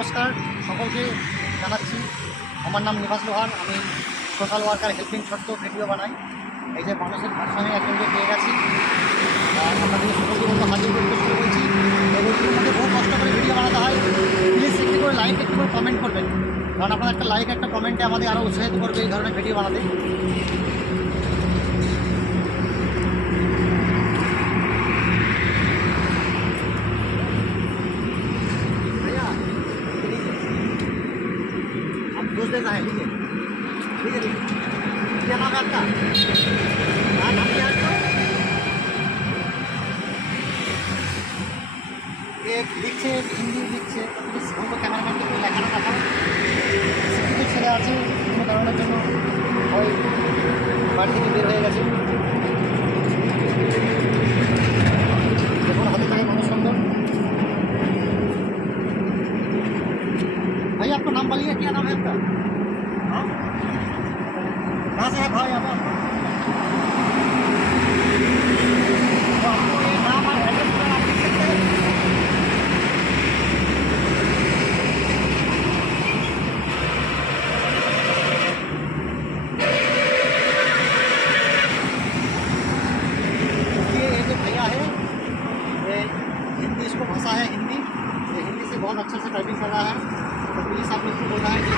নমস্কার সকলকে জানাচ্ছি। আমার নাম নিবাস লোহার। আমি সোশ্যাল ওয়ার্কার হেল্পিং ছোট্ট ভিডিও বানাই। এই যে মানুষের ভারসাম্যে একজনকে পেয়ে গেছি, আপনাদের সকলকে মতো হাজির করতে শুরু করছি। এগুলোর মধ্যে বহু কষ্ট করে ভিডিও বানাতে হয়। প্লিজ একটু করে লাইক, একটু করে কমেন্ট করবেন, কারণ আপনার একটা লাইক, একটা কমেন্টে আমাদের আরও উৎসাহিত করবে এই ধরনের ভিডিও বানাতে। दोस्त देता है, लीजिए लीजिए लीजिए। क्या नाम है आपका? हाँ, नाम क्या है आपका? एक लिखছে, হিন্দি লিখছে। প্লিজ বলবো ক্যামেরাম্যানকে একটু লেখাটা দেখাও। শিক্ষিত ছেলে আছে, কোনো কারণের জন্য ওই বাড়ি থেকে বের হয়ে গেছে। দেখুন হাতে থাকে কত সুন্দর। भाई आपका नाम बोलिए, क्या नाम है आपका? हाँ, कहाँ से है भाई आप? तो आपको ये नाम और एड्रेस पर आप लिख सकते हैं। ये जो भैया है, ये हिंदी, इसको भाषा है हिंदी, ये हिंदी से बहुत अच्छे से टाइपिंग कर रहा है। तो पुलिस आप लोग को बोल रहा है कि